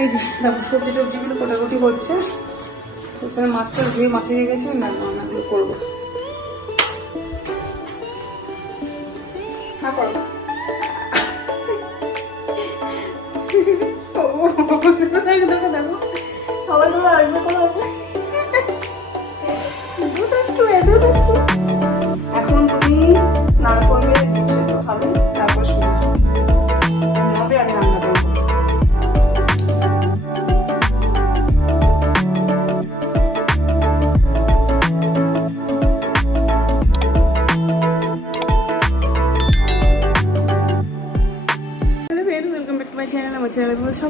এই যে সবজি টবজিগুলো কোটাকুটি হচ্ছে ওখানে মাছটা ধুয়ে মাখিয়ে গেছে না রান্নাগুলো করব। হ্যাঁ করো। দেখো দেখো আবার আসবে কোনো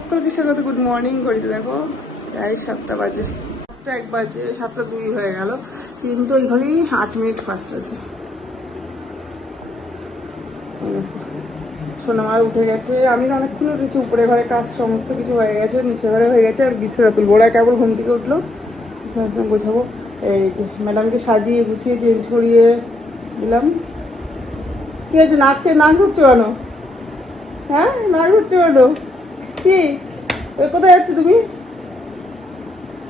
সকলকে স্বাগত গুড মর্নিং ঘড়িতে দেখো, প্রায় সাতটা বাজে। সাতটা এক বাজে, সাতটা দুই হয়ে গেল, কিন্তু ওই আট মিনিট ফার্স্ট আছে। সোনামার উঠে গেছে, আমি অনেকক্ষণ উঠেছি, উপরে ঘরে কাজ সমস্ত কিছু হয়ে গেছে, নিচে ঘরে হয়ে গেছে, আর বিছানা তুলবো। ওরা কেবল ঘুম থেকে উঠল, বিছানা গোছাবো। এই যে ম্যাডামকে সাজিয়ে গুছিয়ে চেঞ্জ করিয়ে দিলাম। কি আছে নাক খেয়ে নাক ঘুরছে কেন? হ্যাঁ? না ঘুরছে ওটো কি? ওই কোথায় যাচ্ছ তুমি?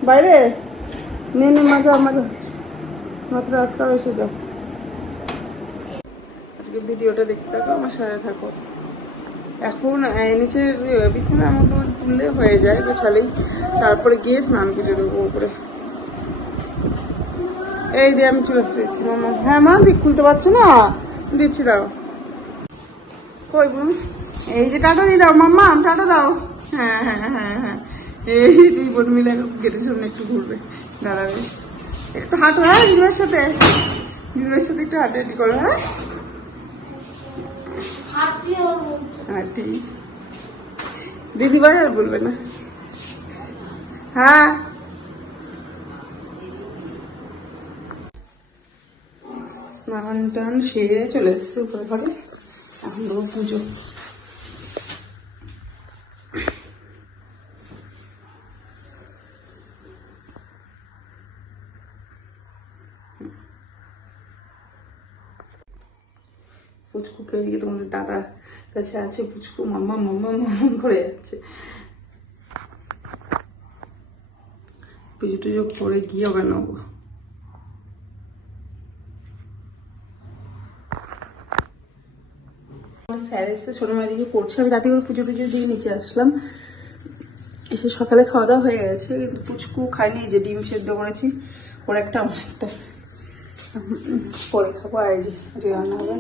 বাইরে? নে নে মাথা মাথা মাত্র রাস্তা এসে যাও। আজকে ভিডিওটা দেখতে থাকো আমার সাথে থাকো। এখন নিচের আহ, বিছানার মতো তুললে হয়ে যায় গোছালেই তারপরে গিয়ে স্নান পুজো দেবো উপরে। এই দিয়ে আমি চলে এসেছি মামা হ্যাঁ মা দিক খুলতে পারছ না? দিচ্ছি দাঁড়াও। কই এই যে টাটা দিয়ে দাও মাম্মা টাটা দাও। হ্যাঁ হ্যাঁ হ্যাঁ হ্যাঁ এই দুই বোন মিলে গেটের সামনে একটু ঘুরবে দাঁড়াবে। একটু হাঁটো হ্যাঁ দিদিভাইয়ের সাথে। দিদিভাইয়ের সাথে একটু হাঁটাহাঁটি করো হ্যাঁ। হ্যাঁ ঠিক দিদিভাই আর বলবে না। হ্যাঁ। স্নান টান সেরে চলে এসছে উপরে ঘরে। এখন দেবো পুজো। পুচকুকে এদিকে তোমাদের দাদা কাছে আছে, পুচকু মাম্মা মাম্মা মাম্মা করে যাচ্ছে। পুজো টুজো করে গিয়ে ওখানে নেব। স্যার এসে ছোটো মেয়েদিকে পড়ছে, আমি তাতে করে পুজো টুজো দিয়ে নিচে আসলাম। এসে সকালে খাওয়া দাওয়া হয়ে গেছে, কিন্তু পুচকু খাইনি যে ডিম সেদ্ধ করেছি, ওর একটা, আমার একটা পরে খাব আজকে রান্না হবে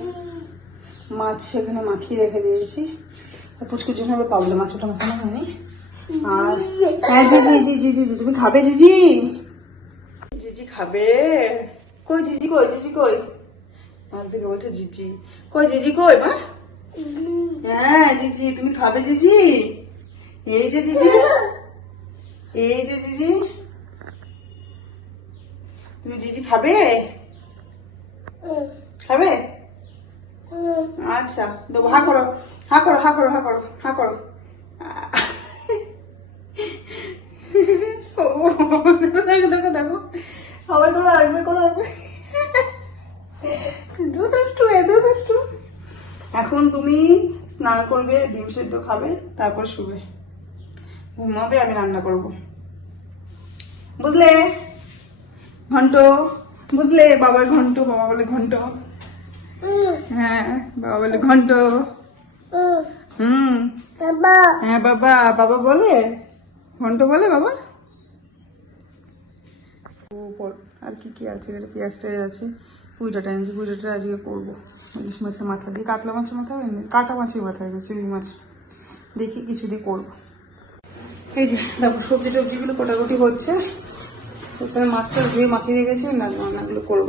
মাছ সেখানে মাখিয়ে রেখে দিয়েছি। আর পুচকুর জন্য হবে পাবলা মাছ ওটা মাখানো হয়নি। আর হ্যাঁ জি জি জি জি জি তুমি খাবে জিজি জিজি খাবে। কই জিজি কই জিজি কই? আমার দিকে বলছে জিজি কই জিজি কই, মা? হ্যাঁ জিজি তুমি খাবে জিজি এই যে জিজি এই যে জিজি তুমি জিজি খাবে? খাবে? আচ্ছা দেবো হা করো হা করো হা করো হা করো হা করো। দেখো দেখো দেখো। আবার করে আসবে করে আসবে এখন তুমি স্নান করবে, ডিম সেদ্ধ খাবে, তারপর শুবে। ঘুমাবে, আমি রান্না করব। বুঝলে? ঘন্ট, বুঝলে? বাবার ঘন্ট, বাবা বলে ঘন্ট। হ্যাঁ বাবা বলে, ঘন্ট। হুম। হ্যাঁ বাবা বাবা বলে? ঘন্ট বলে বাবা? আর কি কি আছে? এখানে পেঁয়াজ টেয়াজ আছে পুইটাটা এনেছি পুইটাটা আজকে করব। ইলিশ মাছের মাথা দিয়ে, কাতলা মাছের মাথা হয়নি কাটা মাছের মাথা এনেছি রুই মাছ। দেখি কিছু দিয়ে করব। এই যে দেখো সবজি টবজিগুলো কোটাকুটি হচ্ছে। মাছটা ধুয়ে মাখিয়ে গেছে না রান্নাগুলো করব।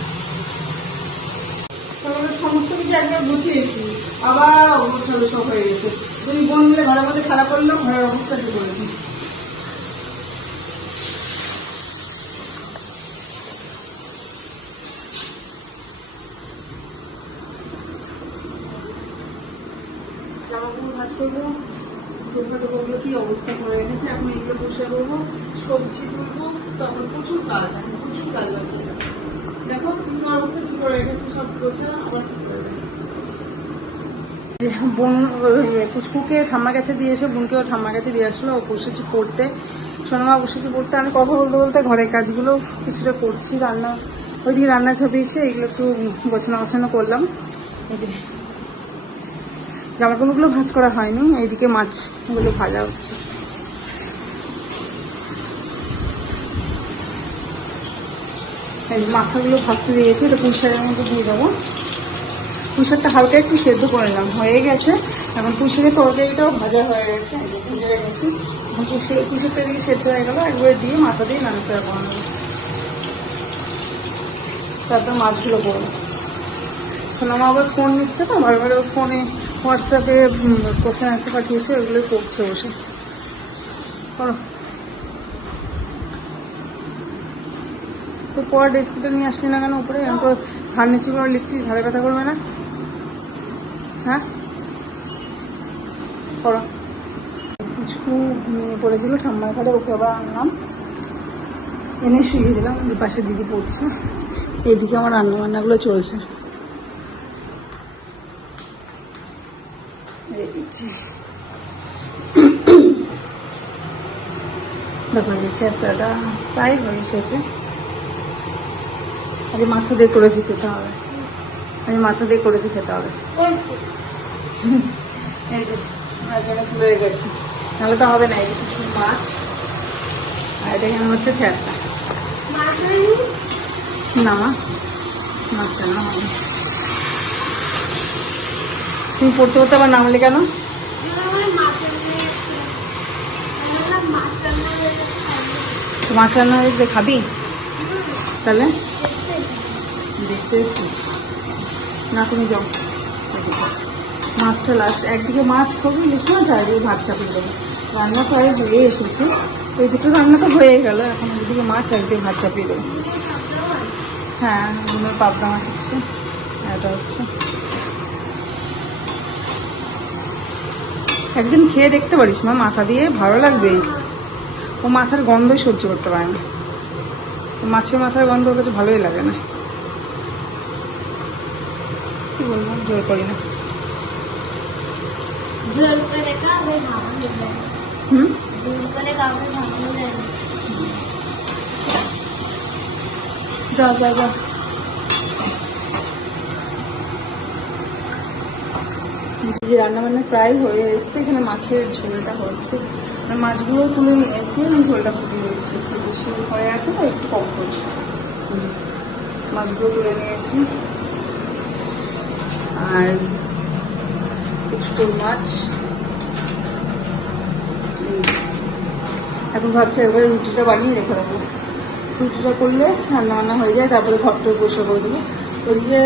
তাহলে সমস্ত কিছু একবার গুছিয়েছি আবার অবস্থা সব হয়ে গেছে। তুমি বোন মিলে খারাপ করলেও ঘরের অবস্থা ঠিক করেছি জামাগুলো ভাজ করব, সোফাটা করব কি অবস্থা করে রেখেছে, এখন এইগুলো বসে করব সবজি তুলবো তখন প্রচুর কাজ, এখন প্রচুর কাজ বাকি যে বোন পুচকুকে ঠাম্মার কাছে দিয়ে এসে বোনকেও ঠাম্মার কাছে দিয়ে আসলো, ও বসেছি পড়তে। সোনামা বসেছি পড়তে, আমি কথা বলতে বলতে ঘরের কাজগুলো কিছুটা করছি, রান্না, ওইদিকে রান্না ছাপিয়েছে এগুলো একটু গোছানো গোছানো করলাম। এই যে জামা কাপড়গুলো ভাজ করা হয়নি, এইদিকে মাছগুলো ভাজা হচ্ছে। মাথাগুলো ভাজতে দিয়েছি, এটা পুঁই শাকের মধ্যে দিয়ে দেবো। পুঁই হালকা একটু সেদ্ধ করে নিলাম, হয়ে গেছে। এখন পুঁই তরকারিটাও ভাজা হয়ে গেছে এখন পুঁই শাক পুঁই সেদ্ধ হয়ে গেলো, একবার দিয়ে মাথা দিয়ে নাড়াচাড়া করে নেব। তারপর মাছগুলো করব। এখন আমার আবার ফোন নিচ্ছে তো বারবার ফোনে হোয়াটসঅ্যাপে কোশ্চেন অ্যান্সার পাঠিয়েছে ওগুলো করছে বসে। করো। তো পর ডেস্কটা নিয়ে আসলি না কেন উপরে? এখন তো ঘাড় নিচে করে লিখছিস ঘাড়ে ব্যথা করবে না? হ্যাঁ? করো। ঘুমিয়ে পড়েছিল ঠাম্মার ঘরে, ওকে আবার আনলাম। এনে শুয়ে দিলাম, ওই পাশে দিদি পড়ছে। এইদিকে আমার রান্না বান্নাগুলো চলছে। দেখো, এই ছেঁচড়াটা প্রায় হয়ে এসেছে। আগে মাথা দিয়ে করেছি খেতে হবে। আমি মাথা দিয়ে করেছি খেতে হবে। এই যে এখানে তুলে রেখেছি। তো হবে না এই কিছু মাছ। আর এটা এখানে হচ্ছে ছেঁচড়া না মাছ রান্না হবে তুমি পড়তে পড়তে আবার নামলে কেন? মাছ রান্না হয়ে খাবি। তাহলে? দেখতে না, তুমি যাও। মাছটা লাস্ট একদিকে মাছ করব ইলিশ মাছ আর ভাত চাপিয়ে দেবো রান্না প্রায় হয়ে এসেছে। ওই দুটো রান্না তো হয়ে গেল, এখন ওইদিকে মাছ, একদিকে ভাত চাপিয়ে দেবো। হ্যাঁ আমার পাবদা মাছ হচ্ছে এটা হচ্ছে। একদিন খেয়ে দেখতে পারিস মা, মাথা দিয়ে ভালো লাগবে। ও মাথার গন্ধই সহ্য করতে পারে না। মাছের মাথার গন্ধ ওর কাছে ভালোই লাগে না। কি বলব? জোর করি না। ঝোল করে খাবে ভালো হুম? ঝোল করে খাবে ভালো লাগে যা যা যা যে রান্না বান্না প্রায় হয়ে এসছে এখানে মাছের ঝোলটা হচ্ছে। মাছগুলো তুলে নিয়েছি আমি ঝোলটা ফুটিয়ে দিচ্ছি। বেশি হয়ে আছে তো একটু কম করছি। মাছগুলো তুলে নিয়েছি। আর কুচকুর মাছ। এখন ভাবছি একবার রুটিটা বানিয়ে রেখে দেবো। রুটিটা করলে রান্না বান্না হয়ে যায়, তারপরে ঘরটা পরিষ্কার করে দেবো। ওইদিকে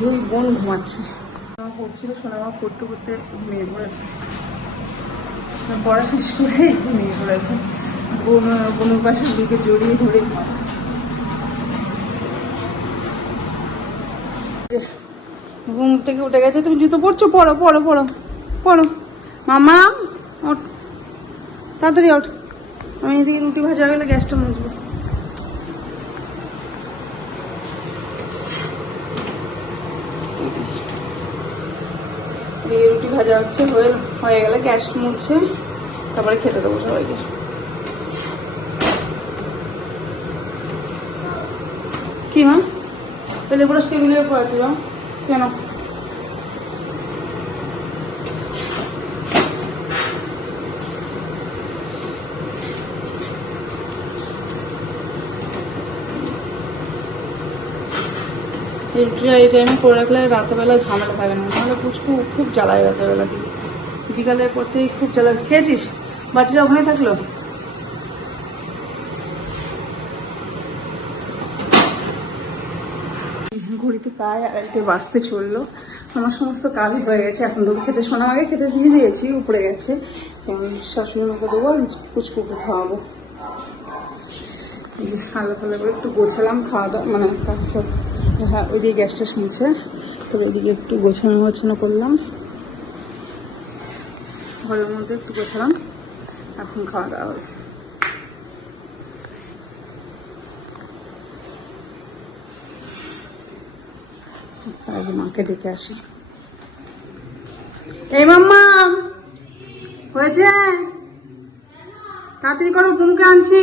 দুই বোন ঘুমাচ্ছে। আমার পড়ছিল সোনামা পড়তে পড়তে ঘুমিয়ে পড়েছে পড়া শেষ করে ঘুমিয়ে পড়েছে বোন, বোনের পাশে দিকে জড়িয়ে ধরে ঘুমাচ্ছে। ঘুম থেকে উঠে গেছে। তুমি জুতো পরছো? পড়ো পড়ো পড়ো পড়ো মামা, ওঠ। তাড়াতাড়ি ওঠ। আমি এদিকে রুটি ভাজা হয়ে গেলে গ্যাসটা মুছবো। দিয়ে রুটি ভাজা হচ্ছে, হয়ে হয়ে গেলে গ্যাস মুছে, তারপরে খেতে দেবো সবাইকে। কি মা? তাহলে পুরো টেবিলের উপর আছে বা কেন? রুটিটা এই টাইমে করে রাখলে রাতেরবেলা ঝামেলা থাকে না। নাহলে পুচকু খুব জ্বালায় রাতেরবেলা দিয়ে বিকালের পর থেকেই খুব জ্বালা খেয়েছিস? বাটিটা ওখানে থাকল ঘড়ি কিন্তু প্রায় আড়াইটে বাঁচতে চলল। আমার সমস্ত কাজ হয়ে গেছে। এখন তো খেতে শোনা আগে খেতে দিয়ে দিয়েছি, উপরে গেছে। শাশুড়ি মাকে দেবো আর পুচকুকে খাওয়াবো। যে হালকা করে একটু গোছালাম, খাওয়া দাওয়া মানে কাজটা হ্যাঁ ওইদিকে গ্যাসটা শুনছে। তবে এদিকে একটু গোছানো গোছানো করলাম। ঘরের মধ্যে একটু গোছালাম। এখন খাওয়া দাওয়া আগে মাকে ডেকে আসি। এই মাম্মা, হয়েছে? তাড়াতাড়ি করো বুমকে আনছি।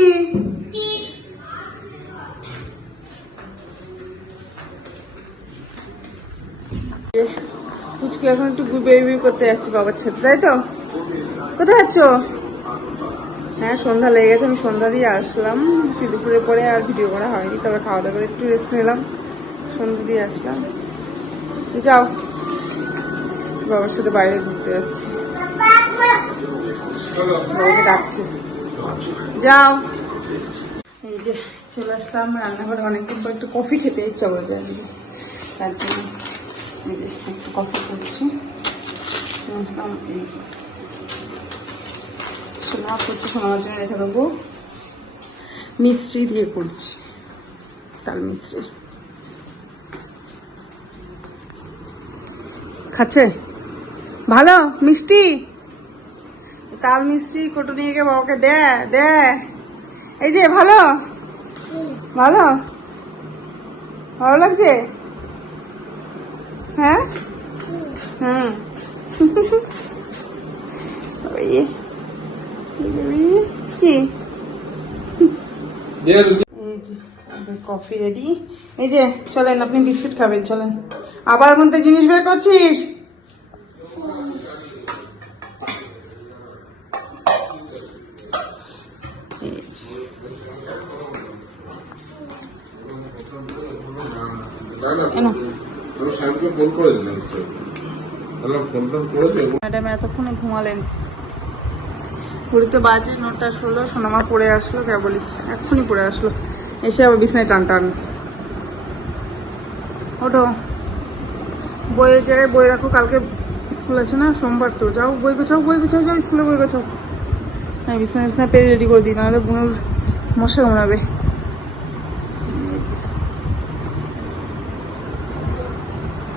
পুচকু এখন একটু বেবি করতে যাচ্ছি বাবার সাথে, তাই তো? কোথায় যাচ্ছ? হ্যাঁ সন্ধ্যা লেগে গেছে, আমি সন্ধ্যা দিয়ে আসলাম। সিঁদুপুরে পরে আর ভিডিও করা হয়নি, তারপরে খাওয়া দাওয়া করে একটু রেস্ট নিলাম। সন্ধ্যা দিয়ে আসলাম। যাও। বাবার সাথে বাইরে ঘুরতে যাচ্ছি। বাবাকে ডাকছি। যাও। এই যে চলে আসলাম, রান্নাঘরে অনেকদিন পর একটু কফি খেতে ইচ্ছা করেছে আজকে তার জন্য এই যে একটু কফি করছি। আসলাম, এই সোনা করছি, সোনার জন্য দেবো। মিস্ত্রি দিয়ে করছি, তাল মিস্ত্রি খাচ্ছে? ভালো? মিষ্টি? তাল মিষ্টি কোটো নিয়ে গিয়ে বাবাকে দে দে। এই যে ভালো? ভালো? ভালো লাগছে? হ্যাঁ? হুম ওই কি? এই যে কফি রেডি এই যে চলেন আপনি বিস্কিট খাবেন চলেন। আবার মধ্যে জিনিস বের করছিস? ম্যাডাম এতক্ষণে ঘুমালেন। ঘুরিতে বাজে নটা ষোলো সোনামা পড়ে আসলো কেবলই। এক্ষুনি পড়ে আসলো। এসে আবার বিছনায় টান টান। ওঠো। বইয়ের জায়গায় বই রাখো, কালকে স্কুল আছে না, সোমবার তো। যাও, বই গোছাও বই গোছাও, যাও, স্কুলে বই গোছাও। হ্যাঁ বিছনা বিছনা পেরে রেডি করে দিই, নাহলে বুনুর মশা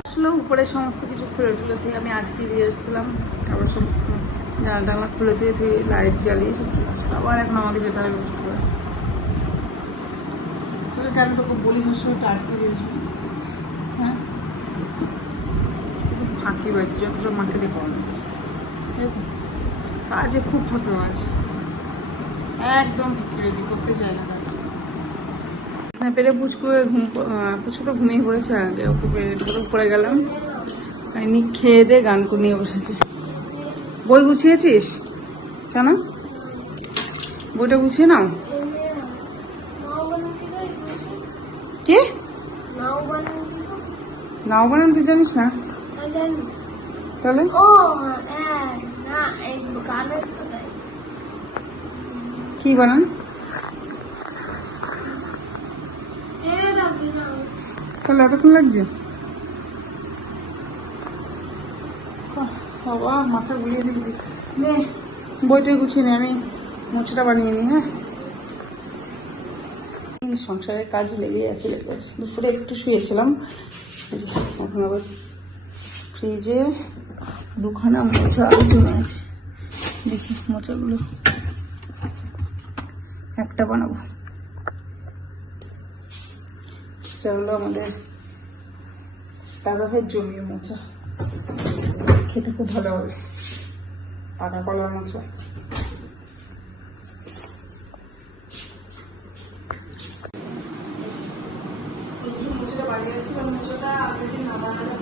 আসলো, উপরে সমস্ত কিছু খুলে টুলে থেকে আমি আটকে দিয়ে এসেছিলাম। আবার সমস্ত জানালা টানা খুলে থেকে তুই লাইট জ্বালিয়ে। আবার এখন আমাকে যেতে হবে। তোকে কেন তোকে বলি সবসময় আটকে দিয়েছি হ্যাঁ ফাঁকি যতটা মাকে দিয়ে কম ঠিক আছে? কাজে খুব ফাঁকি আছে। একদম ফাঁকি বাজি করতে চায় না কাজ। না পেরে পুচকু ঘুম পুচকু তো ঘুমিয়ে পড়েছে আগে ওকে পেরে উপরে গেলাম। নি খেয়ে দিয়ে গান করে নিয়ে বসেছে। বই গুছিয়েছিস? কেন? বইটা গুছিয়ে নাও। কি? নাও বানাতে জানিস না। তাহলে? হ্যাঁ কি বানান? তাহলে এতক্ষণ লাগছে? বাবা মাথা ঘুরিয়ে দিবি নে। বইটাই গুছিয়ে নে আমি মোচাটা বানিয়ে নিই হ্যাঁ? সংসারের কাজ লেগেই আছে লেগে আছে। দুপুরে একটু শুয়েছিলাম। এখন আবার ফ্রিজে দুখানা মোচা আলু আছে। দেখি মোচাগুলো। একটা বানাবো। সেগুলো আমাদের দাদা ভাইয়ের জমিয়ে মোচা। খেতে খুব ভালো হবে। পাকা কলার মোচা। মোচাটা বানিয়েছি মোচাটা আপনাদের না বানালে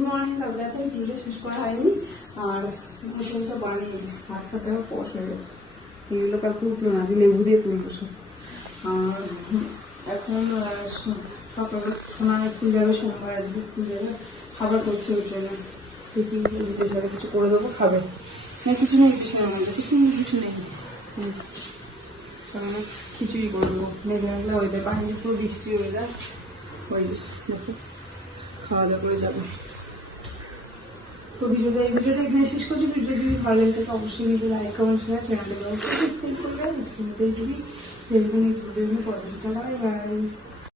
গুড মর্নিং কালকে এখন ভিডিও শেষ করা হয়নি আর নতুন সব বানিয়েছে হাত ফাতে আমার পশ হয়ে গেছে। এগুলো কালকে উঠল না যে লেবু দিয়ে তুলবো সব আর এখন সকালে সোনার স্কুল যাবে সোমবার আজকে স্কুল যাবে। খাবার করছে ওর জন্য। দেখি সাথে কিছু করে দেবো, খাবে। না, কিছু নেই বিছানার মধ্যে কিছু নেই কিছু নেই। সকালে খিচুড়ি করে দেবো। মেঘলা মেঘলা ওয়েদার বাইরে পুরো বৃষ্টি ওয়েদার ওই যে খাওয়া দাওয়া করে যাব। তো ভিডিওটা এই ভিডিওটা এখানে শেষ করছি। ভিডিও যদি ভালো লাগে থাকে অবশ্যই ভিডিও লাইক কমেন্ট শেয়ার চ্যানেলটা সাবস্ক্রাইব করবেন। আজকে ভিডিও হয় বাই বাই